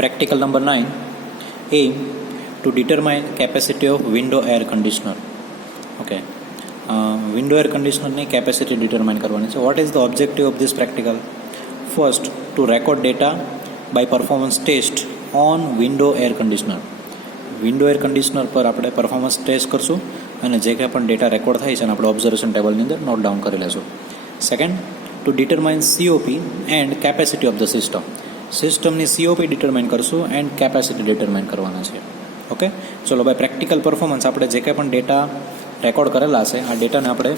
Practical number 9. Aim to determine capacity of window air conditioner. Okay. Window air conditioner ની capacity determine કરવાની છે. What is the objective of this practical? First, to record data by performance test on window air conditioner. Window air conditioner પર આપણે performance test કરશું અને જે કંઈ પણ ડેટા રેકોર્ડ થાય છે એને આપણે ઓબ્ઝર્વેશન ટેબલની અંદર નોટ ડાઉન કરી લેશું. Second, two determine COP and capacity of the system. સિસ્ટમની સીઓપી ડિટરમાઇન કરશું એન્ડ કેપેસિટી ડિટરમાઇન કરવાના છે. ઓકે, ચલો બાય પ્રેક્ટિકલ પરફોર્મન્સ આપણે જે કંઈ પણ ડેટા રેકોર્ડ કરેલા છે આ ડેટાને આપણે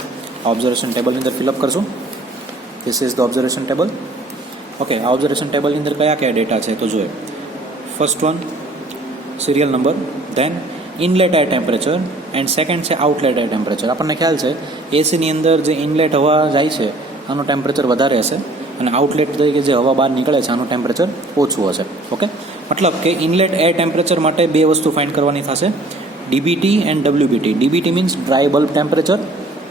ઓબ્ઝર્વેશન ટેબલની અંદર ફિલઅપ કરશું. This is the observation table. Okay, આ ઓબ્ઝર્વેશન ટેબલની અંદર કયા કયા ડેટા છે તો જોઈએ. First one serial number, then inlet air temperature and second છે આઉટલેટ એર ટેમ્પરેચર. આપણને ખ્યાલ છે એસીની અંદર જે ઇનલેટ હવા જાય છે આનું ટેમ્પરેચર વધારે હશે અને આઉટલેટ તરીકે જે હવા બહાર નીકળે છે આનું ટેમ્પરેચર ઓછું હશે. ઓકે, મતલબ કે ઇનલેટ એર ટેમ્પરેચર માટે બે વસ્તુ ફાઇન્ડ કરવાની થશે, DBT and WBT. DBT means dry bulb temperature,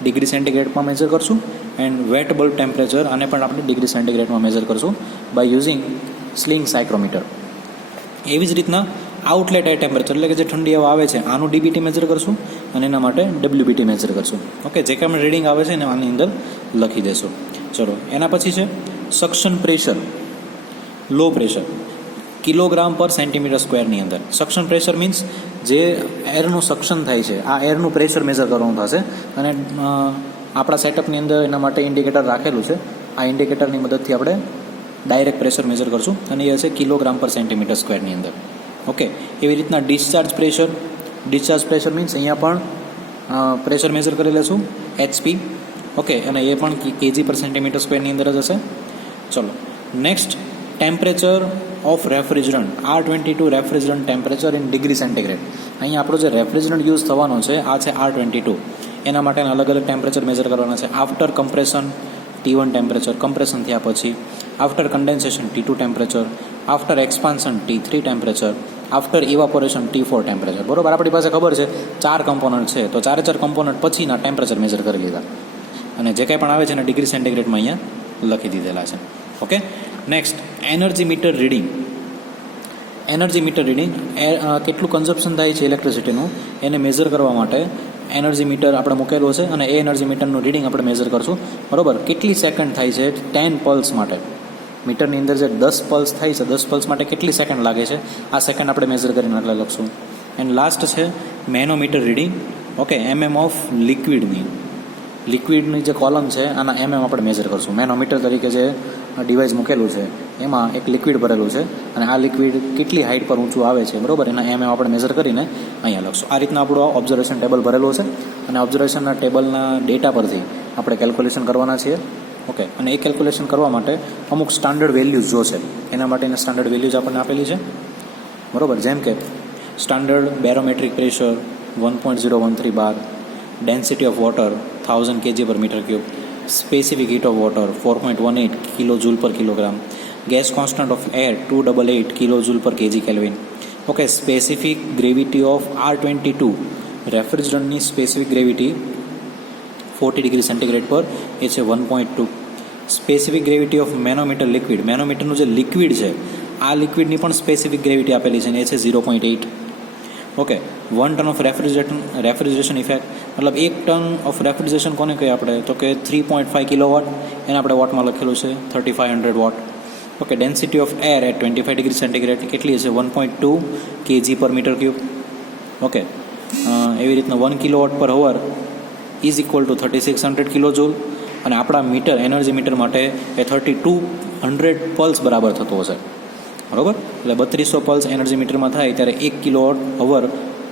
degree સેન્ટીગ્રેડમાં મેજર કરશું, એન્ડ વેટ બલ્બ ટેમ્પરેચર આને પણ આપણે ડિગ્રી સેન્ટીગ્રેડમાં મેજર કરશું બાય યુઝિંગ સ્લિંગ સાયક્રોમીટર. એવી જ રીતના આઉટલેટ એર ટેમ્પરેચર એટલે કે જે ઠંડી હવા આવે છે આનું ડીબીટી મેજર કરશું અને એના માટે ડબલ્યુબીટી મેજર કરશું. ઓકે, જે કાંઈ રીડિંગ આવે છે એને આની અંદર લખી દેશું. ચલો, એના પછી છે suction pressure, low pressure, kilogram પર સેન્ટીમીટર સ્ક્વેરની અંદર. સક્શન પ્રેશર મીન્સ જે એરનું સક્શન થાય છે આ એરનું પ્રેશર મેજર કરવાનું થશે અને આપણા સેટઅપની અંદર એના માટે ઇન્ડિકેટર રાખેલું છે. આ ઇન્ડિકેટરની મદદથી આપણે ડાયરેક્ટ પ્રેશર મેજર કરશું અને એ હશે કિલોગ્રામ પર સેન્ટીમીટર સ્ક્વેરની અંદર. ઓકે, એવી રીતના discharge pressure. Discharge pressure means અહીંયા પણ પ્રેશર મેજર કરી લેશું, એચપી. ઓકે, અને એ પણ કેજી પર સેન્ટીમીટર સ્ક્વેરની અંદર જ હશે. ચલો, next temperature of refrigerant, R22 refrigerant temperature in degree centigrade. અહીંયા આપણો જે રેફ્રિજરન્ટ યુઝ થવાનો છે આ છે R22. એના માટેના અલગ અલગ ટેમ્પરેચર મેજર કરવાના છે. After compression T1 temperature, compression થયા પછી. After condensation T2 temperature. After expansion T3 temperature. After evaporation T4 temperature. બરોબર, આપણી પાસે ખબર છે 4 કમ્પોનન્ટ છે તો 4 કમ્પોનન્ટ પછીના ટેમ્પરેચર મેજર કરી લીધા અને જે કંઈ પણ આવે છે એના ડિગ્રી સેન્ટીગ્રેડમાં અહીંયા લખી દીધેલા છે. Okay, next energy meter reading. Energy meter reading કેટલું કન્ઝપ્શન થાય છે ઇલેક્ટ્રિસિટીનું એને મેજર કરવા માટે એનર્જી મીટર આપણે મૂકેલું છે અને એ એનર્જી મીટરનું રીડિંગ આપણે મેજર કરશું. બરોબર, કેટલી સેકન્ડ થાય છે 10 પલ્સ માટે. મીટરની અંદર જે 10 પલ્સ થાય છે 10 પલ્સ માટે કેટલી સેકન્ડ લાગે છે આ સેકન્ડ આપણે મેજર કરીને એટલે લખશું. એન્ડ લાસ્ટ છે manometer reading. Okay, MM of લિક્વિડની જે કોલમ છે આના MM આપણે મેજર કરશું. મેનોમીટર તરીકે જે ડિવાઇસ મૂકેલું છે એમાં એક લિક્વિડ ભરેલું છે અને આ લિક્વિડ કેટલી હાઇટ પર ઊંચું આવે છે બરોબર એના MM આપણે મેજર કરીને અહીંયા લખશું. આ રીતના આપણું ઓબ્ઝર્વેશન ટેબલ ભરેલું છે અને ઓબ્ઝર્વેશનના ટેબલના ડેટા પરથી આપણે કેલ્ક્યુલેશન કરવાના છીએ. ઓકે, અને એ કેલ્ક્યુલેશન કરવા માટે અમુક સ્ટાન્ડર્ડ વેલ્યુઝ જોશે. એના માટેની સ્ટાન્ડર્ડ વેલ્યુઝ આપણને આપેલી છે બરોબર, જેમ કે standard barometric pressure 1.013 bar, density of water 1000 kg/m3, specific heat of water 4.18 kJ per kilogram, gas constant of air 288 kJ per kg Kelvin. Okay, specific gravity of R22 રેફ્રિજરન્ટની સ્પેસિફિક ગ્રેવિટી 40 ડિગ્રી સેન્ટીગ્રેડ પર એ છે 1.2. Specific gravity of manometer liquid, મેનોમીટરનું જે liquid છે આ લિક્વિડની પણ specific gravity આપેલી છે અને એ છે 0.8. Okay, 1 ton of refrigeration effect, મતલબ 1 ટન ઓફ રેફ્રિજરેશન કોને કહીએ આપણે તો કે 3.5 કિલોવોટ, એને આપણે વોટમાં લખેલું છે 3500 watt. Okay, density of air at 25 degree centigrade કેટલી છે 1.2 kg/m3. ઓકે, એવી રીતના 1 કિલોવોટ પર અવર ઇઝ ઇક્વલ ટુ 3600 kJ અને આપણા મીટર એનર્જી મીટર માટે એ 3200 પલ્સ બરાબર થતો હશે બરાબર. એટલે 3200 પલ્સ એનર્જી મીટરમાં થાય ત્યારે 1 કિલોવોટ અવર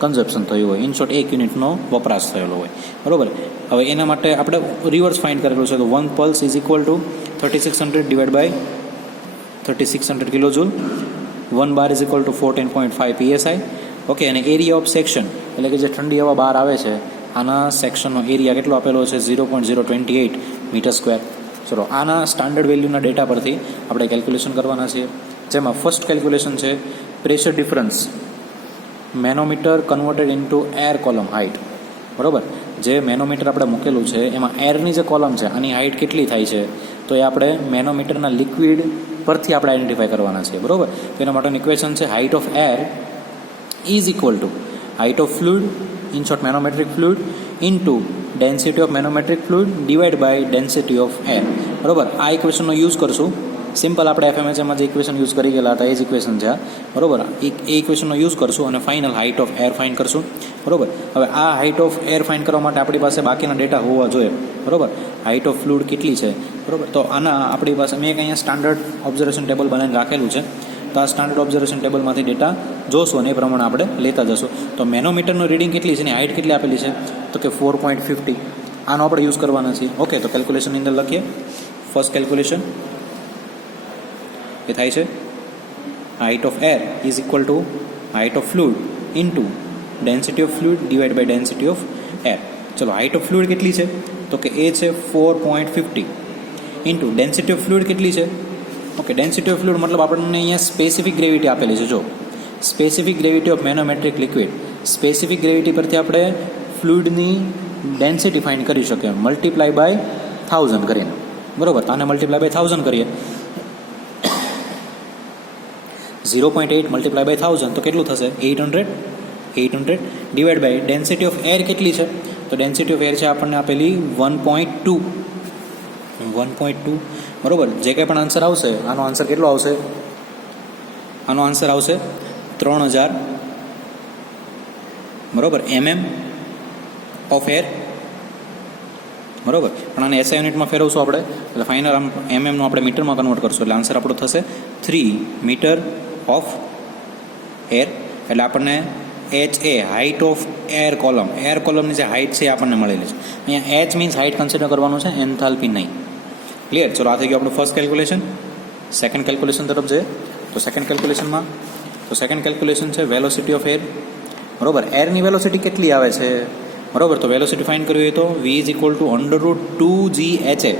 કન્ઝપ્શન થયું હોય, ઇન શોર્ટ 1 યુનિટનો વપરાશ થયેલો હોય બરાબર. હવે એના માટે આપણે રિવર્સ ફાઇન્ડ કરેલું છે તો 1 plus is equal to 3600 divide by 3600 kJ, 1 bar is equal to 14.5 PSI. Okay, અને એરિયા ઓફ સેક્શન એટલે કે જે ઠંડી હવા બહાર આવે છે આના સેક્શનનો એરિયા કેટલો આપેલો છે 0.028 મીટર સ્ક્વેર. ચલો, આના સ્ટાન્ડર્ડ વેલ્યુના ડેટા પરથી આપણે કેલ્ક્યુલેશન કરવાના છીએ. જેમાં ફર્સ્ટ કેલ્ક્યુલેશન છે pressure difference manometer converted into air column height. બરાબર, જે મેનોમીટર આપણે મૂકેલું છે એમાં એરની જે કોલમ છે આની હાઇટ કેટલી થાય છે તો એ આપણે મેનોમીટરના લિક્વિડ પરથી આપણે આઈડેન્ટિફાય કરવાના છીએ, બરાબર. તો એના માટેનું ઇક્વેશન છે height of air is equal to height of fluid, in short manometric fluid, into density of manometric fluid divide by density of air, બરાબર. આ ઇક્વેશનનો યુઝ કરશું. સિમ્પલ આપણે એફએમએચએમાં જે ઇક્વેશન યુઝ કરી ગયેલા હતા એ જ ઇક્વેશન છે, બરાબર. એ ઇક્વેશનનો યુઝ કરશું અને final height of air find કરશું, બરાબર. હવે આ હાઇટ ઓફ એર ફાઇન્ડ કરવા માટે આપણી પાસે બાકીના ડેટા હોવા જોઈએ, બરાબર. હાઇટ ઓફ ફ્લુઇડ કેટલી છે, બરાબર. તો આના આપણી પાસે મેં અહીંયા સ્ટાન્ડર્ડ ઓબ્ઝર્વેશન ટેબલ બનાવીને રાખેલું છે. તો આ સ્ટાન્ડર્ડ ઓબ્ઝર્વેશન ટેબલમાંથી ડેટા જોશું અને એ પ્રમાણે આપણે લેતા જશું. તો મેનોમીટરનું રીડિંગ કેટલી છે, એની હાઇટ કેટલી આપેલી છે, તો કે 4.50. આનો આપણે યુઝ કરવાના છીએ. ઓકે, તો કેલ્ક્યુલેશનની અંદર લખીએ. ફર્સ્ટ કેલ્ક્યુલેશન એ થાય છે height of air is equal to height of fluid into density of fluid divide by density of air. ચલો, હાઇટ ઓફ ફ્લુઇડ કેટલી છે, તો કે એ છે 4.50 ઇન્ટુ ડેન્સિટી ઓફ ફ્લુઇડ કેટલી છે. ઓકે, ડેન્સિટી ઓફ ફ્લુઇડ મતલબ આપણને અહીંયા સ્પેસિફિક ગ્રેવિટી આપેલી છે. જો specific gravity of manometric liquid, specific gravity પરથી આપણે ફ્લુઇડની ડેન્સિટી ફાઇન્ડ કરી શકીએ મલ્ટીપ્લાય બાય 1000 કરીને, બરાબર. આને મલ્ટીપ્લાય બાય 1000 કરીએ, 0.8 મલ્ટીપ્લાય બાય 1000 તો કેટલું થશે, 800 divide by density of air કેટલી છે, તો ડેન્સિટી ઓફ એર છે આપણને આપેલી 1.2, બરાબર. જે કંઈ પણ આન્સર આવશે, આનો આન્સર કેટલો આવશે, આનો આન્સર આવશે 3000, બરાબર, mm ઓફ એર, બરાબર. પણ આને એસઆઈ યુનિટમાં ફેરવશું આપણે, એટલે ફાઇનલ આમ એમએમનું આપણે મીટરમાં કન્વર્ટ કરશું, એટલે આન્સર આપણો થશે 3 મીટર ઓફ એર. એટલે આપણને HA હાઇટ ઓફ એર કોલમની જે હાઇટ છે એ આપણને મળેલી છે. અહીંયા H મીન્સ હાઇટ કન્સિડર કરવાનું છે, એન્થાલ્પી નહીં. ક્લિયર? ચલો, આ થઈ ગયું આપણું ફર્સ્ટ કેલ્ક્યુલેશન. સેકન્ડ કેલ્ક્યુલેશન તરફ જઈએ તો સેકન્ડ કેલ્ક્યુલેશન છે વેલોસિટી ઓફ એર, બરાબર. એરની વેલોસિટી કેટલી આવે છે, બરાબર. તો વેલોસિટી ફાઇન્ડ કરવી હોય તો V is equal two √2GHA.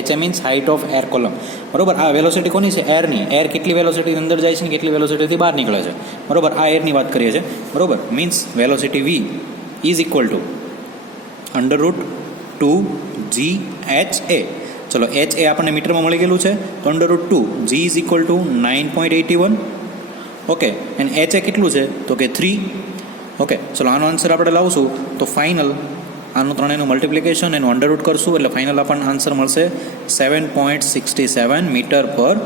HA means height of air column, બરાબર. આ વેલોસિટી કોની છે, એરની. એર કેટલી વેલોસિટી અંદર જાય છે ને કેટલી વેલોસિટીથી બહાર નીકળે છે, બરાબર. આ એરની વાત કરીએ છીએ, બરાબર. Means velocity V is equal two √2GHA. ચલો, HA આપણને મીટરમાં મળી ગયેલું છે, તો √2, G is equal two 9.81. Okay, અને HA કેટલું છે, તો કે 3. ઓકે, ચલો, આનો આન્સર આપણે લાવશું તો ફાઇનલ આનું ત્રણેયનું મલ્ટિપ્લિકેશન એનું અંડરરૂટ કરશું એટલે ફાઇનલ આપણને આન્સર મળશે 7.67 મીટર પર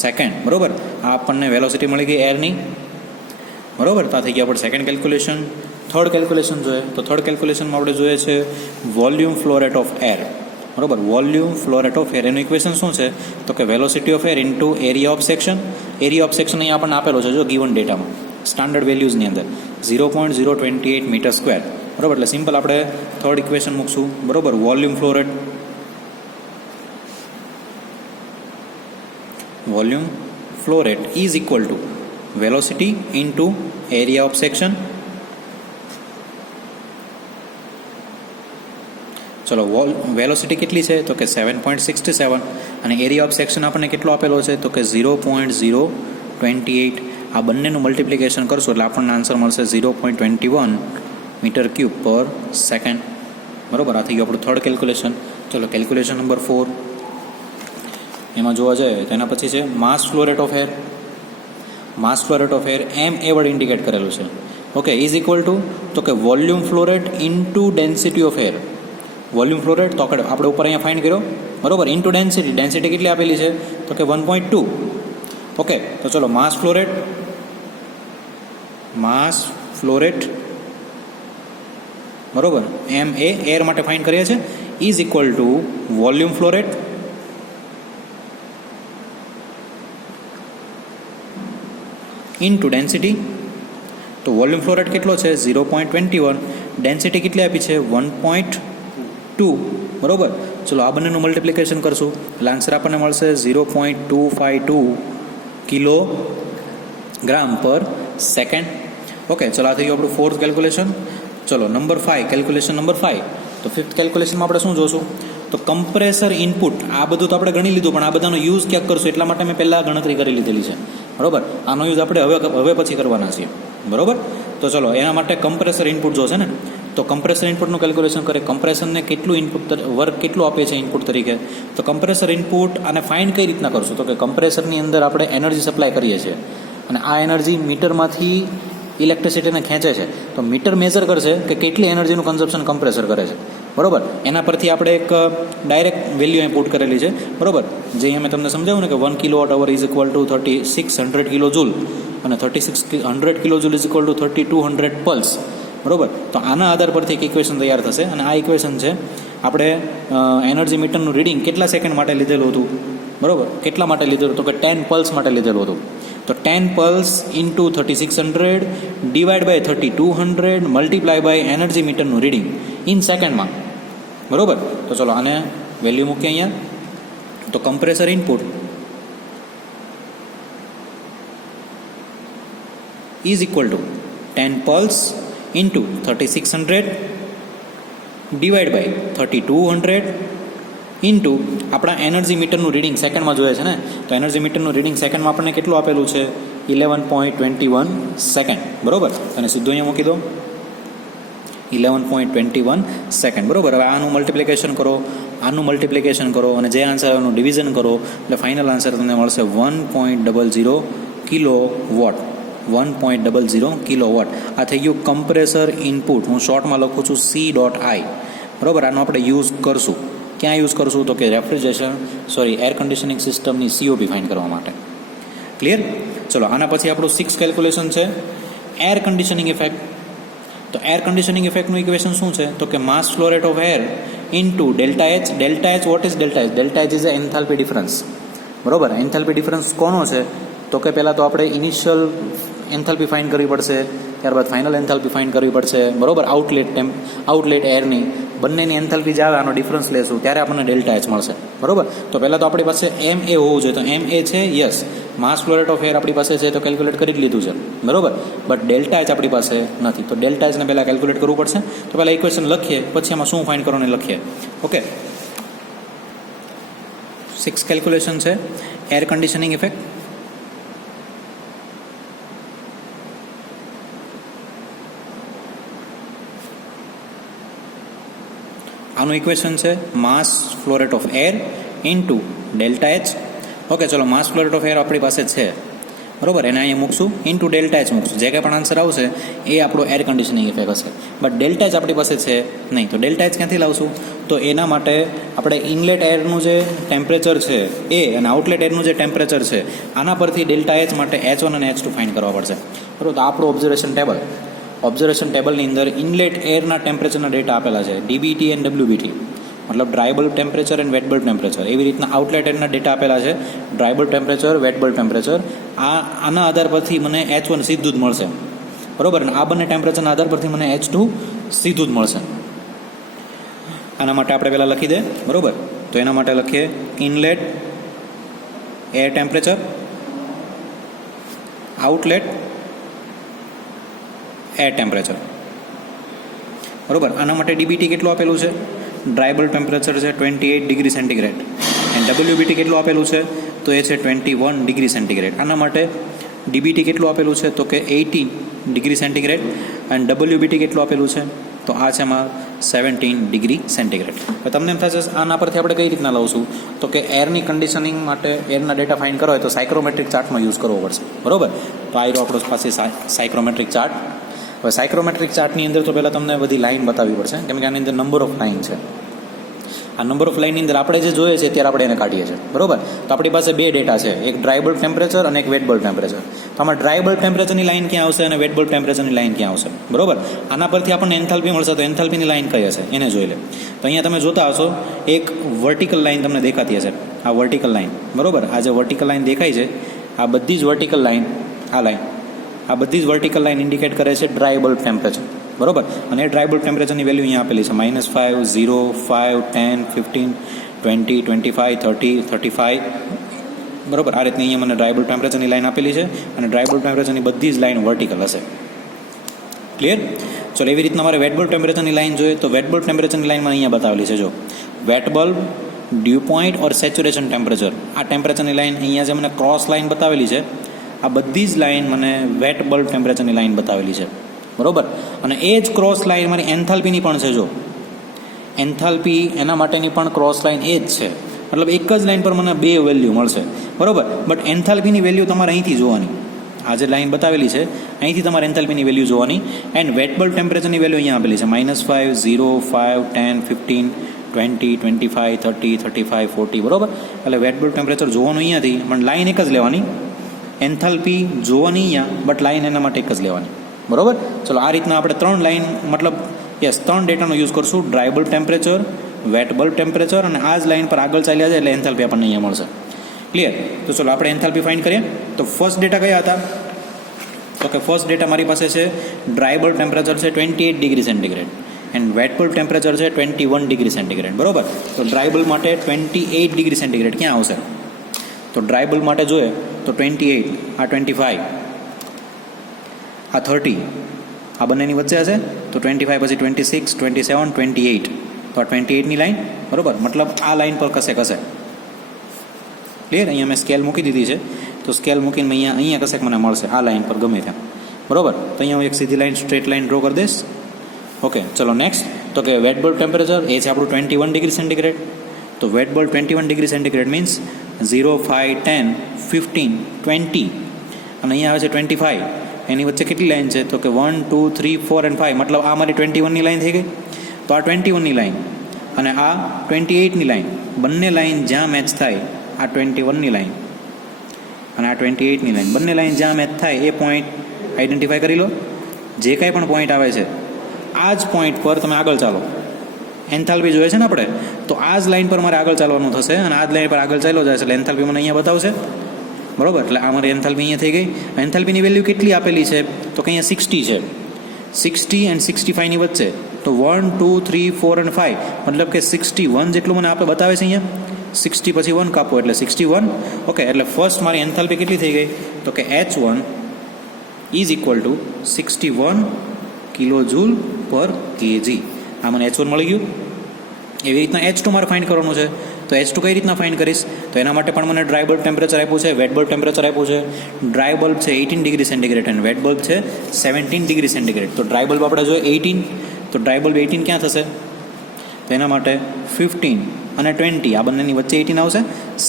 સેકન્ડ, બરાબર. આ આપણને વેલોસિટી મળી ગઈ એરની, બરાબર. તો આ થઈ ગયા આપણે સેકન્ડ કેલ્ક્યુલેશન. થર્ડ કેલ્ક્યુલેશન જોઈએ તો થર્ડ કેલ્ક્યુલેશનમાં આપણે જોઈએ છે volume flow rate of air, બરાબર. Volume flow rate of air એનું ઇક્વેશન શું છે, તો કે velocity of air into area of section. Area of section અહીંયા આપણને આપેલો છે જો ગિવન ડેટામાં સ્ટાન્ડર્ડ વેલ્યુઝની અંદર 0.028 મીટર સ્ક્વેર, બરાબર. એટલે સિમ્પલ આપણે થર્ડ ઇક્વેશન મૂકશું, બરાબર. Volume flow rate is equal two velocity into area of section. ચલો, વેલોસિટી કેટલી છે, તો કે 7.67 અને એરિયા ઓફ સેક્શન આપણને કેટલો આપેલો છે, તો કે 0.028. આ બંનેનું મલ્ટિપ્લિકેશન કરશું એટલે આપણને આન્સર મળશે 0.21 મીટર ક્યુબ પર સેકન્ડ, બરાબર. આ થઈ ગયું આપણું થર્ડ કેલ્ક્યુલેશન. ચલો, કેલ્ક્યુલેશન નંબર 4 એમાં જોવા જાય તો એના પછી છે mass flow rate of air. Mass flow rate of air M એ વડે ઇન્ડિકેટ કરેલું છે. ઓકે, ઇઝ ઇક્વલ ટુ તો કે volume flow rate into density of air. Volume flow rate તો આપણે ઉપર અહીંયા ફાઇન્ડ કર્યો, બરાબર. ઇન્ટુ ડેન્સિટી કેટલી આપેલી છે, તો કે 1.2. ઓકે, તો ચલો, માસ ફ્લો રેટ બરાબર એમ એ એર માટે ફાઇન્ડ કરીએ છીએ is equal two volume flow rate into density. તો વોલ્યુમ ફ્લો રેટ કેટલો છે 0.21, ડેન્સિટી કેટલી આપી છે 1.2, બરાબર. ચલો, આ બંનેનું મલ્ટિપ્લિકેશન કરશું એટલે આન્સર આપણને મળશે 0.252 કિલોગ્રામ પર સેકન્ડ. ઓકે, ચલો, આ થઈ ગયું આપણું ફોર્થ કેલ્ક્યુલેશન. ચલો, કેલ્ક્યુલેશન નંબર 5. તો ફિફ્થ કેલ્ક્યુલેશનમાં આપણે શું જોશું, તો કમ્પ્રેસર ઇનપુટ. આ બધું તો આપણે ગણી લીધું પણ આ બધાનો યુઝ ક્યાંક કરશું એટલા માટે મેં પહેલાં ગણતરી કરી લીધેલી છે, બરાબર. આનો યુઝ આપણે હવે પછી કરવાના છીએ, બરાબર. તો ચલો, એના માટે કમ્પ્રેસર ઇનપુટ જોશે ને, તો કમ્પ્રેસર ઇનપુટનું કેલ્ક્યુલેશન કરે, કમ્પ્રેસરને કેટલું ઇનપુટ વર્ક કેટલું આપે છે ઇનપુટ તરીકે, તો કમ્પ્રેસર ઇનપુટ અને ફાઇન્ડ કઈ રીતના કરશું, તો કે કમ્પ્રેસરની અંદર આપણે એનર્જી સપ્લાય કરીએ છીએ અને આ એનર્જી મીટરમાંથી ઇલેક્ટ્રિસિટીને ખેંચે છે, તો મીટર મેઝર કરશે કે કેટલી એનર્જીનું કન્ઝપ્શન કમ્પ્રેસર કરે છે, બરોબર. એના પરથી આપણે એક ડાયરેક્ટ વેલ્યુ અહીં પુટ કરેલી છે, બરોબર. જે અહીંયા મેં તમને સમજાવ્યું ને કે 1 kWh is equal to 3600 kilo joule અને 3600 kilo joule is equal two 3200 pulse, બરોબર. તો આના આધાર પરથી એક ઇક્વેશન તૈયાર થશે અને આ ઇક્વેશન છે આપણે એનર્જી મીટરનું રીડિંગ કેટલા સેકન્ડ માટે લીધેલું હતું, બરોબર. કેટલા માટે લીધેલું તો કે 10 પલ્સ માટે લીધેલું હતું. તો 10 pulse into 3600 divide by 3200 multiply by energy મીટરનું રીડિંગ ઇન સેકન્ડમાં, બરોબર. તો ચલો આને વેલ્યુ મૂકીએ અહીંયા. તો compressor input is equal to 10 pulse into 3600 divide by 3200 into આપણા એનર્જી મીટરનું રીડિંગ સેકન્ડમાં જોઈએ છે ને, તો એનર્જી મીટરનું રીડિંગ સેકન્ડમાં આપણને કેટલું આપેલું છે 11.21 સેકન્ડ, બરોબર. અને સીધું અહીંયા મૂકી દો 11.21 સેકન્ડ, બરોબર. હવે આનું મલ્ટિપ્લિકેશન કરો, આનું મલ્ટિપ્લિકેશન કરો અને જે આન્સર એનું ડિવિઝન કરો એટલે ફાઇનલ આન્સર તમને મળશે 1.00 કિલો વોટ. 1.00 kilo watt. આ થઈ ગયું કમ્પ્રેસર ઇનપુટ. હું શોર્ટમાં લખું છું C.I, બરોબર. આનો આપણે યુઝ કરશું. ક્યાં યુઝ કરશું તો કે એર કન્ડિશનિંગ સિસ્ટમની COP ફાઇન્ડ કરવા માટે. ક્લિયર? ચલો આના પછી આપણું 6 કેલ્ક્યુલેશન છે એર કન્ડિશનિંગ ઇફેક્ટ. તો એર કન્ડિશનિંગ ઇફેક્ટનું ઇક્વેશન શું છે તો કે mass flow rate of air into delta H. Delta H what is delta H? Delta H is a enthalpy difference, બરોબર. એન્થાલ્પી ડિફરન્સ કોનો છે તો કે પહેલાં તો આપણે ઇનિશિયલ એન્થાલ્પી ફાઇન્ડ કરવી પડશે, ત્યારબાદ ફાઇનલ એન્થાલ્પી ફાઇન્ડ કરવી પડશે, બરોબર. આઉટલેટ એરની બંનેની એન્થાલ્પી જે આવે આનો ડિફરન્સ લેશું ત્યારે આપણને ડેલ્ટા એચ મળશે, બરોબર. તો પહેલાં તો આપણી પાસે MA હોવું જોઈએ, તો MA છે yes. Mass flow rate of air આપણી પાસે છે તો કેલ્ક્યુલેટ કરી જ લીધું છે, બરોબર. બટ ડેલ્ટા એચ આપણી પાસે નથી, તો ડેલ્ટા એચને પહેલાં કેલ્ક્યુલેટ કરવું પડશે. તો પહેલાં ઇક્વેશન લખીએ, પછી આમાં શું ફાઇન્ડ કરવાનું લખીએ. ઓકે, 6 કેલ્ક્યુલેશન છે એર કન્ડિશનિંગ ઇફેક્ટ. આનું ઇક્વેશન છે mass flow rate of air into delta H. Okay, ચલો mass flow rate of air આપણી પાસે છે, બરોબર. એને અહીંયા મૂકશું ઇન્ટુ ડેલ્ટા એચ મૂકશું. જે કંઈ પણ આન્સર આવશે એ આપણો એર કન્ડિશનિંગ ઇફેક્ટ હશે. બટ ડેલ્ટા એચ આપણી પાસે છે નહીં, તો ડેલ્ટા એચ ક્યાંથી લાવશું? તો એના માટે આપણે ઇનલેટ એરનું જે ટેમ્પરેચર છે એ અને આઉટલેટ એરનું જે ટેમ્પરેચર છે આના પરથી ડેલ્ટા એચ માટે H1 અને H2 ફાઇન્ડ કરવા પડશે, બરોબર. તો આપણું ઓબ્ઝર્વેશન ટેબલની અંદર ઇનલેટ એરના ટેમ્પરેચરના ડેટા આપેલા છે DBT એન્ડ WBT, મતલબ dry bulb temperature and wet bulb temperature. એવી રીતના આઉટલેટ એરના ડેટા આપેલા છે dry bulb temperature, wet bulb temperature. આના આધાર પરથી મને H1 સીધું જ મળશે, બરોબર. અને આ બંને ટેમ્પરેચરના આધાર પરથી મને H2 સીધું જ મળશે. આના માટે આપણે પહેલાં લખી દે, બરોબર. તો એના માટે લખીએ inlet air temperature, outlet air temperature, બરોબર. આના માટે DBT કેટલું આપેલું છે? ડ્રાય બલ્બ ટેમ્પરેચર છે 28 ડિગ્રી સેન્ટીગ્રેડ એન્ડ WBT કેટલું આપેલું છે તો એ છે 21 ડિગ્રી સેન્ટીગ્રેડ. આના માટે DBT કેટલું આપેલું છે તો કે 18 ડિગ્રી સેન્ટીગ્રેડ એન્ડ WBT કેટલું આપેલું છે તો આ છે એમાં 17 ડિગ્રી સેન્ટીગ્રેડ. હવે તમને એમ થશે આના પરથી આપણે કઈ રીતના લાવશું તો કે એરની કન્ડિશનિંગ માટે એરના ડેટા ફાઇન્ડ કરો હોય તો સાયક્રોમેટ્રિક ચાર્ટમાં યુઝ કરવો પડશે, બરોબર. તો આ રહ્યો આપણો પાસે સાયક્રોમેટ્રિક ચાર્ટ. હવે સાયક્રોમેટ્રિક ચાર્ટની અંદર તો પહેલાં તમને બધી લાઇન બતાવવી પડશે, કેમ કે આની અંદર નંબર ઓફ લાઇન છે. આ નંબર ઓફ લાઇનની અંદર આપણે જે જોઈએ છે ત્યારે આપણે એને કાઢીએ છીએ, બરોબર. તો આપણી પાસે બે ડેટા છે, એક ડ્રાય બલ્બ ટેમ્પરેચર અને એક વેટ બલ્બ ટેમ્પરેચર. તો આમાં ડ્રાય બલ્બ ટેમ્પરેચરની લાઇન ક્યાં આવશે અને વેટ બલ્બ ટેમ્પરેચરની લાઇન ક્યાં આવશે, બરોબર. આના પરથી આપણને એન્થાલ્પી મળશે, તો એન્થાલ્પીની લાઇન કઈ હશે એને જોઈ લે. તો અહીંયા તમે જોતા હશો એક વર્ટિકલ લાઇન તમને દેખાતી હશે, આ વર્ટિકલ લાઇન, બરોબર. આ જે વર્ટિકલ લાઇન દેખાય છે આ બધી જ વર્ટિકલ લાઇન, આ બધી જ વર્ટિકલ લાઇન ઇન્ડિકેટ કરે છે ડ્રાય બલ્બ ટેમ્પરેચર, બરોબર. અને એ ડ્રાય બલ્બ ટેમ્પરેચરની વેલ્યુ અહીંયા આપેલી છે -5, 0, 5, 10, 15, 20, 25, 30, 35, બરોબર. આ રીતની અહીંયા મને ડ્રાય બલ્બ ટેમ્પરેચરની લાઇન આપેલી છે અને ડ્રાય બલ્બ ટેમ્પરેચરની બધી જ લાઇન વર્ટિકલ હશે. ક્લિયર? ચલો એવી રીતના મારે વેટ બલ્બ ટેમ્પરેચરની લાઇન જોઈએ તો વેટ બલ્બ ટેમ્પરેચરની લાઇનમાં અહીંયા બતાવેલી છે. જો વેટ બલ્બ, ડ્યુ પોઈન્ટ ઓર સેચ્યુરેશન ટેમ્પરેચર, આ ટેમ્પરેચરની લાઇન અહીંયા જે મને ક્રોસ લાઇન બતાવેલી છે આ બધી જ લાઇન મને વેટ બલ્બ ટેમ્પરેચરની લાઇન બતાવેલી છે, બરાબર. અને એ જ ક્રોસ લાઇન મારી એન્થાલ્પીની પણ છે. જો એન્થાલ્પી એના માટેની પણ ક્રોસ લાઇન એ જ છે. મતલબ એક જ લાઇન પર મને બે વેલ્યુ મળશે, બરાબર. બટ એન્થાલ્પીની વેલ્યુ તમારે અહીંથી જોવાની, આ જે લાઇન બતાવેલી છે અહીંથી તમારે એન્થાલ્પીની વેલ્યુ જોવાની. એન્ડ વેટ બલ્બ ટેમ્પરેચરની વેલ્યુ અહીંયા આપેલી છે -5, 0, 5, 10, 15, 20, 25, 30, 35, 40, બરાબર. એટલે વેટ બલ્બ ટેમ્પરેચર જોવાનું અહીંયાથી, પણ લાઇન એક જ લેવાની. એન્થાલ્પી જોવાની અહીંયા, બટ લાઇન એના માટે એક જ લેવાની, બરાબર. ચલો આ રીતના આપણે 3 લાઇન મતલબ 3 ડેટાનો યુઝ કરશું: dry bulb temperature, wet bulb temperature, અને આ જ લાઇન પર આગળ ચાલ્યા જાય એટલે એન્થાલ્પી આપણને અહીંયા મળશે. ક્લિયર? તો ચલો આપણે એન્થાલ્પી ફાઇન્ડ કરીએ. તો ફર્સ્ટ ડેટા કયા હતા? તો કે ફર્સ્ટ ડેટા મારી પાસે છે ડ્રાય બલ્બ ટેમ્પરેચર છે 28 degree centigrade and wet bulb temperature છે 21 ડિગ્રી સેન્ટીગ્રેડ, બરાબર. તો ડ્રાય બલ્બ માટે 28 ડિગ્રી સેન્ટીગ્રેડ ક્યાં આવશે? તો ડ્રાય બલ્બ માટે જોઈએ તો 28, આ 25, આ 30, આ બંનેની વચ્ચે હશે. તો 25 પછી 26, 27, 28, તો આ 28ની લાઇન, બરાબર. મતલબ આ લાઇન પર કશે ક્લિયર? અહીંયા મેં સ્કેલ મૂકી દીધી છે, તો સ્કેલ મૂકીને અહીંયા કશેક મને મળશે આ લાઇન પર ગમે ત્યાં, બરાબર. તો અહીંયા હું એક સીધી લાઇન સ્ટ્રેટ લાઇન ડ્રો કરી દઈશ. ઓકે, ચલો નેક્સ્ટ. તો કે વેટ બલ્બ ટેમ્પરેચર એ છે આપણું 21 ડિગ્રી સેન્ટીગ્રેડ. તો wet bulb 21 degree centigrade means 0, 5, 10, 15, 20, અને અહીંયા આવે છે 25. એની વચ્ચે કેટલી લાઇન છે? તો કે 1, 2, 3, 4 અને 5. મતલબ આ મારી 21ની લાઇન થઈ ગઈ. તો આ 21ની લાઇન અને આ 28ની લાઇન, બંને લાઇન જ્યાં મેચ થાય, આ 21ની લાઇન અને આ 28ની લાઇન, બંને લાઇન જ્યાં મેચ થાય એ પોઈન્ટ આઈડેન્ટિફાઈ કરી લો. જે કાંઈ પણ પોઈન્ટ આવે છે આ જ પોઈન્ટ પર તમે આગળ ચાલો. એન્થાલ્પી જોઈએ છે ને આપણે, તો આ જ લાઇન પર મારે આગળ ચાલવાનું થશે અને આ જ લાઇન પર આગળ ચાલ્યો જાય એટલે એન્થાલ્પી મને અહીંયા બતાવશે, બરાબર. એટલે આ મારી એન્થાલ્પી અહીંયા થઈ ગઈ. એન્થાલ્પીની વેલ્યુ કેટલી આપેલી છે? તો કે અહીંયા 60 છે. 60 એન્ડ 65ની વચ્ચે. તો 1, 2, 3, 4 અને 5, મતલબ કે 61 જેટલું મને આપણે બતાવે છે અહીંયા. 60 પછી 1 કાપો એટલે 61. ઓકે, એટલે ફર્સ્ટ મારી એન્થાલ્પી કેટલી થઈ ગઈ? તો કે H1 ઇઝ ઇક્વલ ટુ 61 કિલોજૂલ પર kg. આ મને H1 મળી ગયું. એવી રીતના H2 મારે ફાઇન્ડ કરવાનું છે. તો H2 કઈ રીતના ફાઇન્ડ કરીશ? તો એના માટે પણ મને ડ્રાય બલ્બ ટેમ્પરેચર આપ્યું છે, વેટ બલ્બ ટેમ્પરેચર આપ્યું છે. ડ્રાય બલ્બ છે 18 ડિગ્રી સેન્ટીગ્રેડ અને વેટ બલ્બ છે 17 ડિગ્રી સેન્ટીગ્રેડ. તો ડ્રાય બલ્બ આપણે જોઈએ 18, તો ડ્રાય બલ્બ 18 ક્યાં થશે? તો એના માટે 15 અને 20, આ બંનેની વચ્ચે 18 આવશે.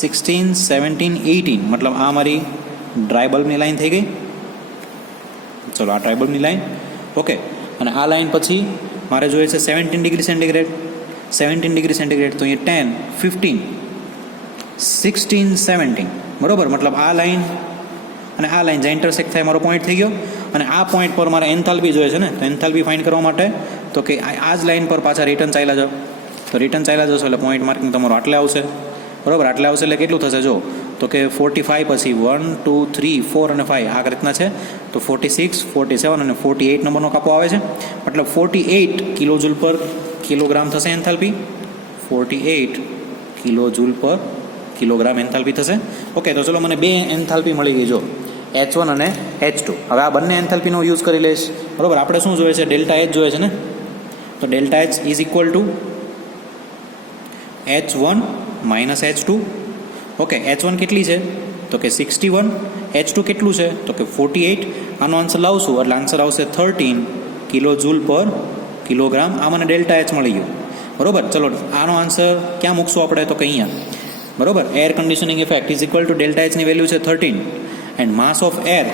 16, 17, 18, મતલબ આ મારી ડ્રાય બલ્બની લાઈન થઈ ગઈ. ચલો આ ડ્રાય બલ્બની લાઈન. ઓકે, અને આ લાઈન પછી મારે જોઈએ છે 17 ડિગ્રી સેન્ટીગ્રેડ. 17 ડિગ્રી સેન્ટીગ્રેડ, તો અહીંયા 10, 15, 16, 17, બરાબર. મતલબ આ લાઈન અને આ લાઈન જ્યાં ઇન્ટરસેક્ટ થાય મારો પોઈન્ટ થઈ ગયો. અને આ પોઈન્ટ પર મારે એન્થાલ્પી જોઈએ છે ને, તો એન્થાલ્પી ફાઇન્ડ કરવા માટે તો કે આ જ લાઈન પર પાછા રિટર્ન ચાલ્યા જાઓ. તો રિટર્ન ચાલ્યા જશો એટલે પોઈન્ટ માર્કિંગ તમારો આટલે આવશે, બરાબર. આટલે આવશે એટલે કેટલું થશે? જો તો કે 45 પછી 1, 2, 3, 4 અને 5 આ રીતના છે. તો 46, 47 અને 48 નંબરનો કાપો આવે છે. મતલબ 48 કિલોજૂલ પર કિલોગ્રામ થશે એન્થાલ્પી. 48 કિલોજૂલ પર કિલોગ્રામ એન્થાલ્પી થશે. ઓકે, તો ચલો મને બે એન્થાલ્પી મળી ગઈ. જો H1 અને H2. હવે આ બંને એન્થાલ્પીનો યુઝ કરી લઈશ, બરાબર. આપણે શું જોઈએ છે? ડેલ્ટા H જોઈએ છે ને. તો delta H is equal two H1 minus H2. Okay, H1 કેટલી છે? તો કે 61. H2 કેટલું છે? તો કે 48. આનો આન્સર લાવશું એટલે આન્સર આવશે 13 કિલોજૂલ પર કિલોગ્રામ. આ મને ડેલ્ટા H મળી ગયું, બરાબર. ચલો આનો આન્સર ક્યાં મૂકશું આપણે? તો કે અહીંયા, બરાબર. Air conditioning effect is equal to delta Hની વેલ્યુ છે 13 and mass of air,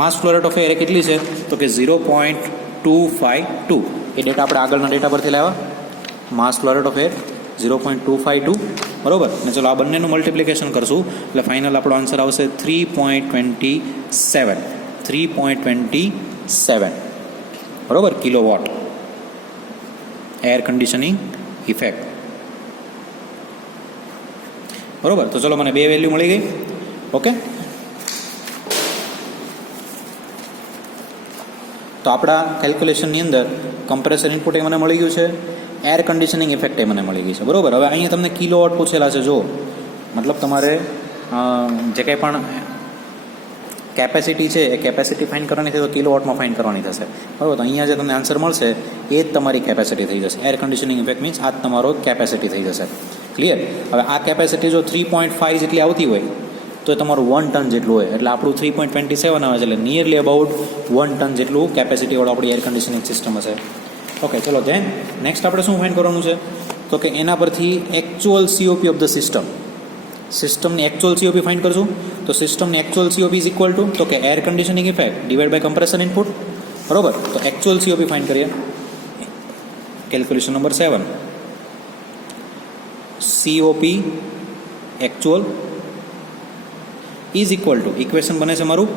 mass flow rate of air કેટલી છે? તો કે 0.252. એ ડેટા આપણે આગળના ડેટા પરથી લાવ્યા. માસ ફ્લો રેટ ઓફ એર 0.252, બરાબર. ને ચલો આ બંનેનું મલ્ટિપ્લિકેશન કરશું એટલે ફાઇનલ આપણો આન્સર આવશે 3.27, બરાબર, કિલોવોટ એર કન્ડિશનિંગ ઇફેક્ટ, બરાબર. તો ચલો મને બે વેલ્યુ મળી ગઈ. ઓકે, તો આપણા કેલ્ક્યુલેશનની અંદર કમ્પ્રેસર ઇનપુટ એ મને મળી ગયું છે, એર કન્ડિશનિંગ ઇફેક્ટ એ મને મળી ગઈ છે, બરાબર. હવે અહીંયા તમને કિલોવોટ પૂછેલા છે. જો મતલબ તમારે જે કંઈ પણ કેપેસિટી છે એ કેપેસિટી ફાઇન્ડ કરવાની થશે તો કિલોવોટમાં ફાઇન્ડ કરવાની થશે, બરાબર. તો અહીંયા જે તમને આન્સર મળશે એ જ તમારી કેપેસિટી થઈ જશે. એર કન્ડિશનિંગ ઇફેક્ટ મીન્સ આ જ તમારો કેપેસિટી થઈ જશે. ક્લિયર? હવે આ કેપેસિટી જો 3.5 જેટલી આવતી હોય તો એ તમારું 1 ટન જેટલું હોય, એટલે આપણું 3.27 આવે છે, એટલે નિયરલી અબાઉટ 1 ટન જેટલું કેપેસિટીવાળું આપણી એર કન્ડિશનિંગ સિસ્ટમ હશે. ઓકે, ચલો ધેન નેક્સ્ટ આપણે શું ફાઇન્ડ કરવાનું છે, તો કે એના પરથી એકચ્યુઅલ COP ઓફ ધ સિસ્ટમની એકચ્યુઅલ COP ફાઇન્ડ કરશું. તો સિસ્ટમની actual COP is equal to તો કે air conditioning effect divide by compressor input, બરોબર. તો એકચ્યુઅલ COP ફાઇન્ડ કરીએ. Calculation number 7, COP actual is equal to, equation બને છે મારું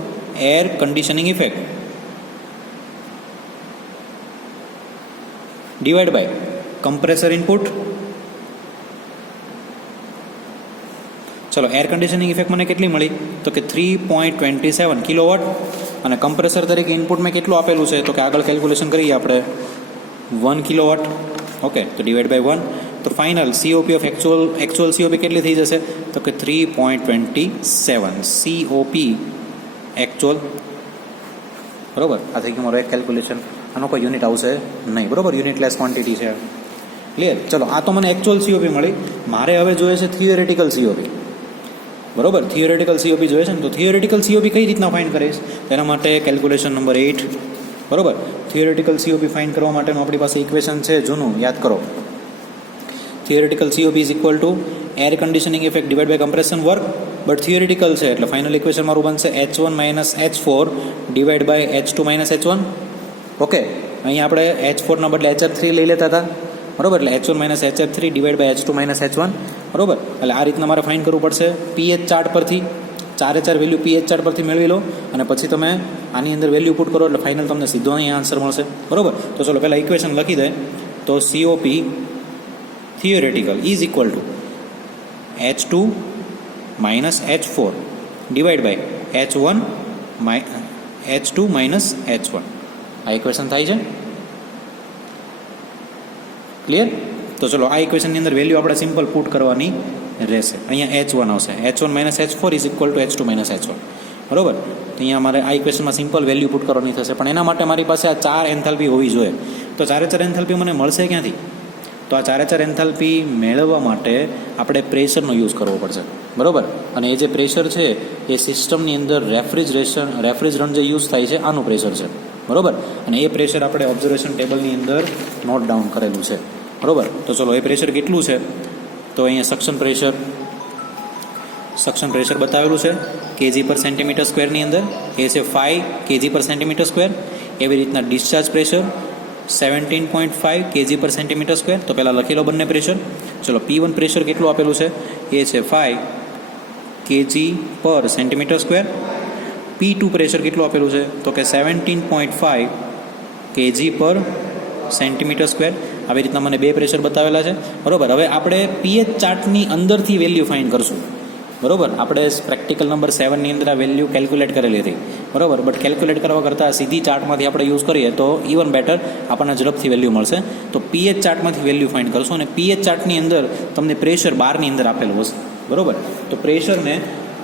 air conditioning effect divide by compressor input. ચલો, એર કન્ડિશનિંગ ઇફેક્ટ મને કેટલી મળી, તો કે 3.27 કિલોવોટ, અને કમ્પ્રેસર તરીકે ઇનપુટમાં કેટલું આપેલું છે, તો કે આગળ કેલ્ક્યુલેશન કરીએ આપણે 1 કિલોવોટ. ઓકે, તો ડિવાઇડ બાય 1, તો final COP of actual COP કેટલી થઈ જશે, તો કે 3.27 COP એકચ્યુઅલ, બરોબર. આ થઈ ગયું મારું એક કેલ્ક્યુલેશન. આનો કોઈ યુનિટ આવશે નહીં, બરોબર, યુનિટલેસ ક્વોન્ટિટી છે. ક્લિયર. ચલો, આ તો મને એકચ્યુઅલ COP મળી. મારે હવે જોઈએ છે થિયોરેટિકલ COP, બરોબર. થિયોરેટિકલ COP જોઈએ છે ને, તો થિયોરેટિકલ COP કઈ રીતના ફાઇન્ડ કરીશ, તેના માટે કેલ્ક્યુલેશન નંબર 8, બરોબર. થિયોરેટિકલ COP ફાઇન્ડ કરવા માટેનું આપણી પાસે ઇક્વેશન છે જૂનું, યાદ કરો. Theoretical COP is equal to air conditioning effect divide by compression work, but theoretical છે એટલે ફાઇનલ ઇક્વેશન મારું બનશે H1 - H4 divide by H2 - H1. Okay, અહીંયા આપણે H4 ના બદલે HF3 લઈ લેતા હતા, બરોબર. એટલે H1 - HF3 divide by H2 - H1, બરોબર. એટલે આ રીતના મારે ફાઇન્ડ કરવું પડશે પીએચ ચાર્ટ પરથી. ચારે ચાર વેલ્યુ પીએચ ચાર્ટ પરથી મેળવી લો, અને પછી તમે આની અંદર વેલ્યુ પુટ કરો એટલે ફાઇનલ તમને સીધો અહીંયા આન્સર મળશે, બરોબર. તો ચલો પહેલાં ઇક્વેશન લખી દે. તો COP theoretical is equal to H2 - H4 divide by H2 - H1. આ ઇક્વેશન થાય છે. ક્લિયર. તો ચલો આ ઇક્વેશનની અંદર વેલ્યુ આપણે સિમ્પલ પુટ કરવાની રહેશે. અહીંયા H1 આવશે, H1 - H4 is equal to H2 - H1, બરોબર. તો અહીંયા મારે આ ઇક્વેશનમાં સિમ્પલ વેલ્યુ પુટ કરવાની થશે, પણ એના માટે મારી પાસે આ 4 એન્થાલ્પી હોવી જોઈએ. તો 4 એન્થાલ્પી મને મળશે ક્યાંથી, તો આ 4 એન્થાલ્પી મેળવવા માટે આપણે પ્રેશરનો યુઝ કરવો પડશે, બરોબર. અને એ જે પ્રેશર છે એ સિસ્ટમની અંદર રેફ્રિજરન્ટ જે યુઝ થાય છે આનું પ્રેશર છે, બરોબર. અને એ પ્રેશર આપણે ઓબ્ઝર્વેશન ટેબલની અંદર નોટ ડાઉન કરેલું છે, બરોબર. તો ચલો એ પ્રેશર કેટલું છે, તો અહીંયા સક્શન પ્રેશર બતાવેલું છે kg/cm². અંદર એ છે 5 kg/cm². એવી રીતના ડિસ્ચાર્જ પ્રેશર 17.5 kg/cm². તો પહેલાં લખી લો બંને પ્રેશર. ચલો, P1 પ્રેશર કેટલું આપેલું છે, એ છે 5 kg/cm². P2 પ્રેશર કેટલું આપેલું છે, તો કે 17.5 kg/cm². આવી રીતના મને બે પ્રેશર બતાવેલા છે, બરોબર. હવે આપણે પીએચ ચાર્ટની અંદરથી વેલ્યુ ફાઇન્ડ કરશું, બરોબર. આપણે પ્રેક્ટિકલ નંબર 7ની અંદર આ વેલ્યુ કેલ્ક્યુલેટ કરેલી હતી, બરોબર. બટ કેલ્ક્યુલેટ કરવા કરતાં સીધી ચાર્ટમાંથી આપણે યુઝ કરીએ તો ઇવન બેટર, આપણને ઝડપથી વેલ્યુ મળશે. તો પીએચ ચાર્ટમાંથી વેલ્યુ ફાઇન્ડ કરશું, અને પીએચ ચાર્ટની અંદર તમને પ્રેશર બારની અંદર આપેલું હશે, બરોબર. તો પ્રેશરને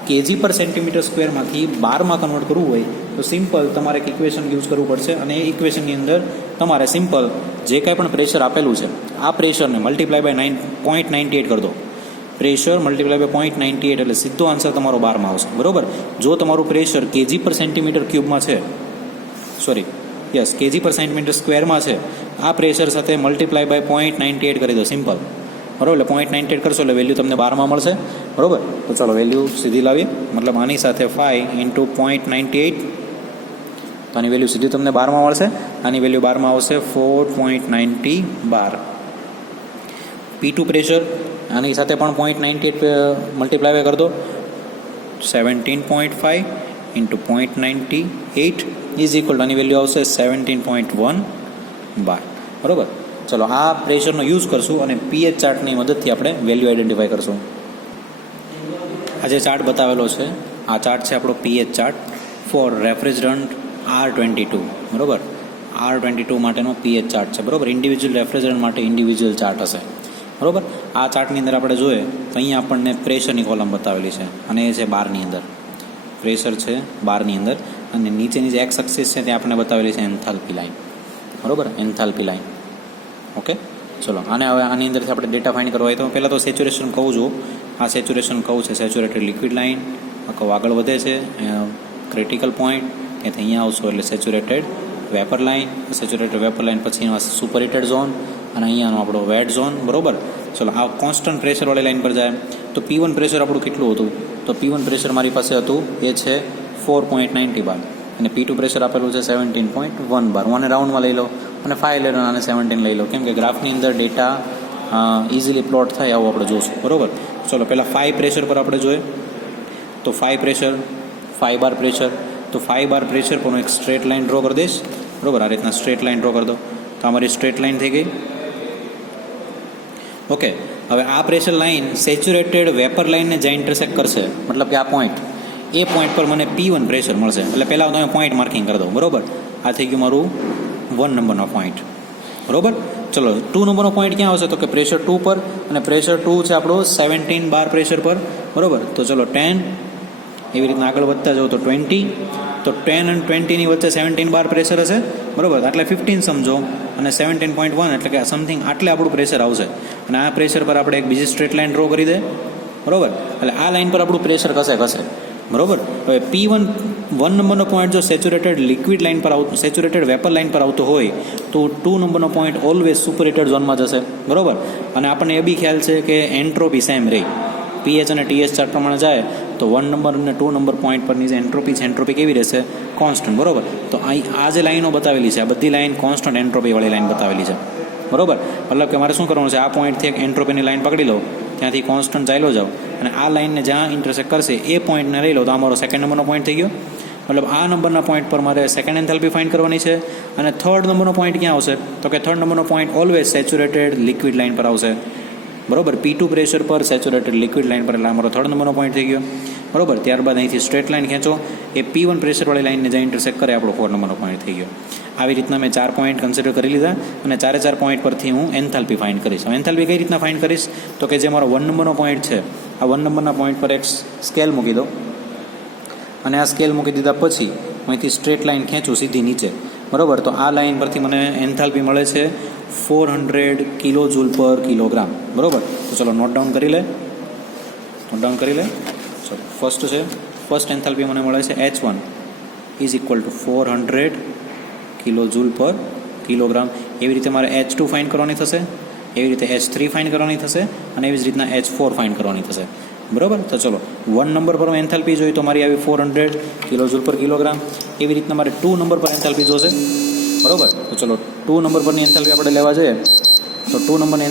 kg/cm²માંથી બારમાં કન્વર્ટ કરવું હોય તો સિમ્પલ તમારે એક ઇક્વેશન યુઝ કરવું પડશે, અને એ ઇક્વેશનની અંદર તમારે સિમ્પલ જે કાંઈ પણ પ્રેશર આપેલું છે આ પ્રેશરને મલ્ટીપ્લાય બાય 0.98 કરી દો. પ્રેશર મલ્ટીપ્લાય બાય 0.98 એટલે સીધો આન્સર તમારો 12માં આવશે, બરોબર. જો તમારું પ્રેશર kg/cm³ છે, kg/cm²માં છે, આ પ્રેશર સાથે મલ્ટીપ્લાય બાય 0.98 કરી દો, સિમ્પલ, બરોબર. એટલે 0.98 કરશો એટલે વેલ્યુ તમને 12માં મળશે, બરોબર. તો ચાલો વેલ્યુ સીધી લાવીએ, મતલબ આની સાથે 5 × 0.98, તો આની વેલ્યુ સીધી તમને 12માં મળશે. આની વેલ્યુ 12માં આવશે 4.90 P2 પ્રેશર આની સાથે પણ 0.98 મલ્ટીપ્લાય કરી દો, 17.5 × 0.98 ઇઝ ઇક્વલ ટુ આની વેલ્યુ આવશે 17.1 બાર, બરોબર. ચલો આ પ્રેશરનો યુઝ કરશું અને પીએચ ચાર્ટની મદદથી આપણે વેલ્યુ આઈડેન્ટિફાય કરશું. આ જે ચાર્ટ બતાવેલો છે આ ચાર્ટ છે આપણો pH chart four refrigerant R22, બરોબર. R22 માટેનો પીએચ ચાર્ટ છે, બરોબર. ઇન્ડિવિજ્યુઅલ રેફ્રિજરન્ટ માટે ઇન્ડિવિજ્યુઅલ ચાર્ટ હશે, બરોબર. આ ચાર્ટની અંદર આપણે જોઈએ તો અહીંયા આપણને પ્રેશરની કોલમ બતાવેલી છે, અને એ છે બારની અંદર પ્રેશર છે બારની અંદર, અને નીચેની જે એક્સ એક્સિસ છે ત્યાં આપણે બતાવેલી છે એન્થાલ્પી લાઈન, બરોબર, એન્થાલ્પી લાઈન. ઓકે, ચલો આને હવે આની અંદરથી આપણે ડેટા ફાઇન્ડ કરવા હોય તો પહેલાં તો સેચ્યુરેશન કહું છું. આ સેચ્યુરેશન કહું છે સેચ્યુરેટેડ લિક્વિડ લાઇન, આગળ વધે છે ક્રિટિકલ પોઈન્ટ, ત્યાંથી અહીંયા આવશો એટલે saturated vapour line, saturated vapour line પછી સુપરહીટેડ ઝોન અને અહીંયાનો આપણો વેટ ઝોન, બરાબર. ચલો આ કોન્સ્ટન્ટ પ્રેશરવાળી લાઇન પર જાય તો P1 પ્રેશર આપણું કેટલું હતું? તો P1 પ્રેશર મારી પાસે હતું એ છે 4.90 બાર અને P2 પ્રેશર આપેલું છે 17.1 બાર. હું આને રાઉન્ડમાં લઈ લો અને 5 લઈ લો અને 17 લઈ લો, કેમ કે ગ્રાફની અંદર ડેટા ઇઝીલી પ્લોટ થાય આવું આપણે જોઈશું, બરાબર. ચલો પહેલાં 5 પ્રેશર પર આપણે જોઈએ તો 5 પ્રેશર, 5 બાર પ્રેશર, તો 5 બાર પ્રેશર પર હું એક સ્ટ્રેટ લાઇન ડ્રો કરી દઈશ, બરાબર. આ રીતના સ્ટ્રેટ લાઇન ડ્રો કરી દો તો અમારી સ્ટ્રેટ લાઇન થઈ ગઈ. ઓકે, હવે આ પ્રેશર લાઇન સેચ્યુરેટેડ વેપર લાઇનને જ્યાં ઇન્ટરસેક્ટ કરશે, મતલબ કે આ પોઈન્ટ, એ પોઈન્ટ પર મને P1 પ્રેશર મળશે. એટલે પહેલાં તમે પોઈન્ટ માર્કિંગ કરી દો, બરાબર. આ થઈ ગયું મારું 1 નંબરનો પોઈન્ટ, બરાબર. ચલો 2 નંબરનો પોઈન્ટ ક્યાં આવશે? તો કે પ્રેશર 2 પર, અને પ્રેશર 2 છે આપણો 17 બાર પ્રેશર પર, બરાબર. તો ચલો 10, એવી રીતના આગળ વધતા જાઓ તો 20, તો 10 અને 20ની વચ્ચે 17 બાર પ્રેશર હશે, બરાબર. એટલે 15 સમજો અને 17.1 એટલે કે સમથિંગ આટલે આપણું પ્રેશર આવશે. અને આ પ્રેશર પર આપણે એક બીજી સ્ટ્રેટ લાઇન ડ્રો કરી દે, બરાબર. એટલે આ લાઇન પર આપણું પ્રેશર કશે, બરાબર. હવે P1 1 નંબરનો પોઈન્ટ જો સેચ્યુરેટેડ લિક્વિડ લાઇન પર આવતો, સેચ્યુરેટેડ વેપર લાઇન પર આવતો હોય તો 2 નંબરનો પોઈન્ટ ઓલવેઝ સુપરહીટેડ ઝોનમાં જશે, બરાબર. અને આપણને એ બી ખ્યાલ છે કે એન્ટ્રોપી સેમ રહી, પીએચ અને ટીએસ ચાર્ટ પ્રમાણે જાય તો 1 નંબર અને 2 નંબર પોઈન્ટ પરની જે એન્ટ્રોપી છે, એન્ટ્રોપી કેવી રહેશે? કોન્સ્ટન્ટ, બરાબર. તો આ જે લાઈનો બતાવેલી છે આ બધી લાઈન કોન્સ્ટન્ટ એન્ટ્રોપીવાળી લાઈન બતાવેલી છે, બરાબર. મતલબ કે મારે શું કરવાનું છે? આ પોઈન્ટથી એક એન્ટ્રોપીની લાઈન પકડી લો, ત્યાંથી કોન્સ્ટન્ટ ચાલ્યો જાઓ અને આ લાઈનને જ્યાં ઇન્ટરસેક્ટ કરશે એ પોઈન્ટને લઈ લો તો આ મારો સેકન્ડ નંબરનો પોઈન્ટ થઈ ગયો. મતલબ આ નંબરના પોઈન્ટ પર મારે સેકન્ડ એન્થાલ્પી ફાઇન્ડ કરવાની છે. અને થર્ડ નંબરનો પોઈન્ટ ક્યાં આવશે? તો કે થર્ડ નંબરનો point always saturated liquid line પર આવશે, બરાબર. P2 પ્રેશર પર સેચ્યુરેટેડ લિક્વિડ લાઇન પર, એટલે અમારો થર્ડ નંબરનો પોઈન્ટ થઈ ગયો, બરાબર. ત્યારબાદ અહીંથી સ્ટ્રેટ લાઇન ખેંચો, એ P1 પ્રેશરવાળી લાઇનને જ્યાં ઇન્ટરસેક્ટ કરે આપણો 4 નંબરનો પોઈન્ટ થઈ ગયો. આવી રીતના મેં 4 પોઈન્ટ કન્સિડર કરી લીધા અને 4 પોઈન્ટ પરથી હું એન્થાલ્પી ફાઇન્ડ કરીશ. એન્થાલ્પી કઈ રીતના ફાઇન્ડ કરીશ? તો કે જે મારો 1 નંબરનો પોઈન્ટ છે આ 1 નંબરના પોઈન્ટ પર એક સ્કેલ મૂકી દો અને આ સ્કેલ મૂકી દીધા પછી અહીંથી સ્ટ્રેટ લાઇન ખેંચું સીધી નીચે, બરાબર. તો આ લાઇન પરથી મને એન્થાલ્પી મળે છે 400 કિલો જૂલ પર કિલોગ્રામ, બરાબર. તો ચલો નોટ ડાઉન કરી લે. ચલો ફર્સ્ટ એન્થાલ્પી મને મળે છે H1 is equal two 400 kilo joule પર કિલોગ્રામ. એવી રીતે મારે H2 ફાઇન્ડ કરવાની થશે, એવી રીતે H3 ફાઇન્ડ કરવાની થશે અને એવી જ રીતના H4 ફાઇન્ડ કરવાની થશે, બરાબર. તો ચલો 1 નંબર પર એન્થાલ્પી જોઈએ તો મારી આવી 400 કિલો જૂલ પર કિલોગ્રામ. એવી રીતના મારે 2 નંબર પર એન્થાલ્પી જોશે, બરાબર. તો ચલો 2 નંબર પરની એન્થાલ્પી આપણે લેવા જોઈએ તો 2 નંબરની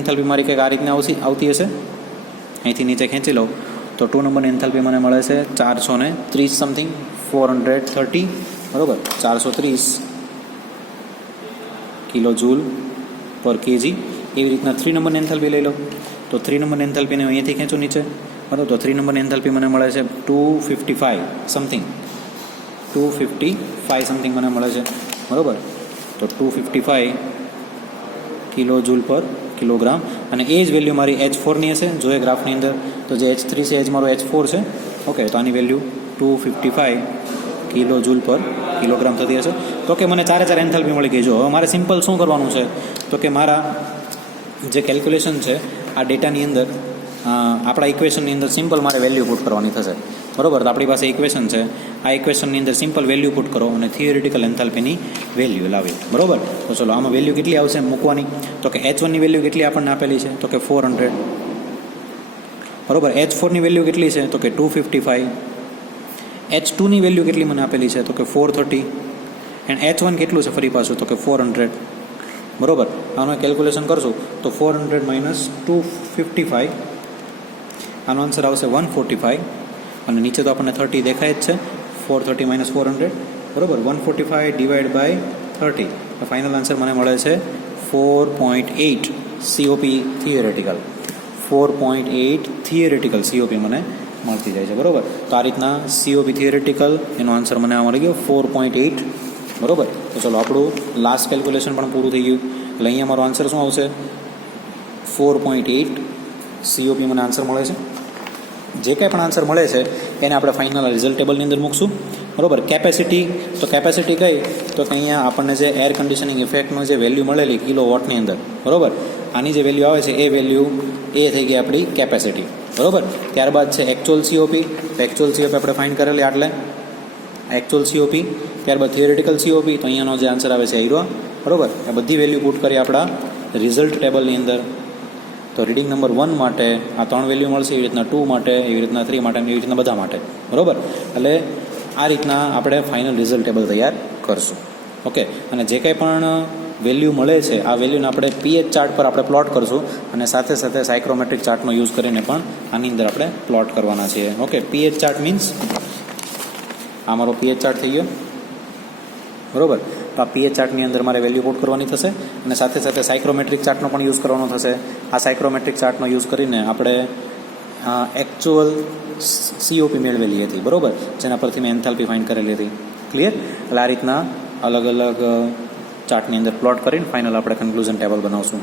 એન્થાલ્પી મારી કંઈક આ રીતના આવતી હશે. અહીંથી નીચે ખેંચી લો તો 2 નંબરની એન્થાલ્પી મને મળે છે 430 સમથિંગ, 430, બરાબર. 430 કિલો જૂલ પર કેજી. એવી રીતના 3 નંબરની એન્થાલ્પી લઈ લો તો 3 નંબરની એન્થાલ્પીને અહીંયાથી ખેંચો નીચે, બરાબર. તો 3 નંબરની એન્થાલ્પી મને મળે છે 255 સમથિંગ મને મળે છે, બરાબર. તો 255 કિલો જૂલ પર કિલોગ્રામ. અને એ જ વેલ્યુ મારી H4ની હશે. જો એ ગ્રાફની અંદર તો જે H3 છે એ જ મારો H4 છે, ઓકે. તો આની વેલ્યુ 255 કિલો જૂલ પર કિલોગ્રામ થતી હશે. તો કે મને 4 એન્થાલ્પી મળી ગઈ. જો હવે મારે સિમ્પલ શું કરવાનું છે તો કે મારા જે કેલ્ક્યુલેશન છે આ ડેટાની અંદર આપણા ઇક્વેશનની અંદર સિમ્પલ મારે વેલ્યુ પુટ કરવાની થશે, બરાબર. તો આપણી પાસે ઇક્વેશન છે, આ ઇક્વેશનની અંદર સિમ્પલ વેલ્યુ પુટ કરો અને થિયોરિટિકલ એન્થાલ્પીની વેલ્યુ લાવી, બરાબર. તો ચલો આમાં વેલ્યુ કેટલી આવશે મૂકવાની? તો કે H1ની વેલ્યુ કેટલી આપણને આપેલી છે? તો કે 400, બરાબર. H4ની વેલ્યુ કેટલી છે? તો કે 255. H2ની વેલ્યુ કેટલી મને આપેલી છે? તો કે 430. એન્ડ H1 કેટલું છે ફરી પાછું? તો કે 400, બરાબર. આનું કેલ્ક્યુલેશન કરશું તો 400 માઇનસ 255, આનો આન્સર આવશે 145. અને નીચે તો આપણને 30 દેખાય જ છે, 430 માઇનસ 400, બરાબર. 145 ડિવાઈડ બાય 30, તો ફાઇનલ આન્સર મને મળે છે 4.8 COP થિયોરેટિકલ. 4.8 થિયોરેટિકલ COP મને મળતી જાય છે, બરાબર. તો આ રીતના COP થિયોરેટિકલ એનો આન્સર મને આ મળી ગયો 4.8, બરાબર. તો ચલો આપણું લાસ્ટ કેલ્ક્યુલેશન પણ પૂરું થઈ ગયું. એટલે અહીંયા મારો આન્સર શું આવશે? 4.8 COP મને આન્સર મળે છે. જે કંઈ પણ આન્સર મળે છે એને આપણે ફાઇનલ રિઝલ્ટ ટેબલની અંદર મૂકશું, બરાબર. કેપેસિટી કઈ તો કે અહીંયા આપણને જે એર કન્ડિશનિંગ ઇફેક્ટનું જે વેલ્યુ મળેલી કિલો વોટની અંદર, બરાબર. આની જે વેલ્યુ આવે છે એ વેલ્યુ એ થઈ ગઈ આપણી કેપેસિટી, બરાબર. ત્યારબાદ છે એકચ્યુઅલ સીઓપી. તો એકચ્યુઅલ સીઓપી આપણે ફાઇન્ડ કરેલી આટલે એકચ્યુઅલ સીઓપી. ત્યારબાદ થિયોરિટિકલ સીઓપી, તો અહીંયાનો જે આન્સર આવે છે આયરો. બરાબર. આ બધી વેલ્યુ પુટ કરી આપણા રિઝલ્ટ ટેબલની અંદર. તો રીડિંગ નંબર 1 માટે આ 3 વેલ્યુ મળશે, એવી રીતના 2 માટે, એવી રીતના 3 માટે, એવી રીતના બધા માટે. બરાબર. એટલે આ રીતના આપણે ફાઇનલ રિઝલ્ટ ટેબલ તૈયાર કરશું. ઓકે. અને જે કંઈ પણ વેલ્યુ મળે છે આ વેલ્યુને આપણે પીએચ ચાર્ટ પર આપણે પ્લોટ કરશું, અને સાથે સાથે સાયક્રોમેટ્રિક ચાર્ટનો યુઝ કરીને પણ આની અંદર આપણે પ્લોટ કરવાના છીએ. ઓકે. પીએચ ચાર્ટ મીન્સ આ મારો પીએચ ચાર્ટ થઈ ગયો. બરાબર. તો આ પીએચ ચાર્ટની અંદર મારે વેલ્યુ પુટ કરવાની થશે, અને સાથે સાથે સાયક્રોમેટ્રિક ચાર્ટનો પણ યુઝ કરવાનો થશે. આ સાયક્રોમેટ્રિક ચાર્ટનો યુઝ કરીને આપણે એકચ્યુઅલ સીઓપી મેળવેલી હતી. બરાબર. જેના પરથી મેં એન્થાલ્પી ફાઇન્ડ કરેલી હતી. ક્લિયર. એટલે આ રીતના અલગ અલગ ચાર્ટની અંદર પ્લોટ કરીને ફાઇનલ આપણે કન્ક્લુઝન ટેબલ બનાવશું.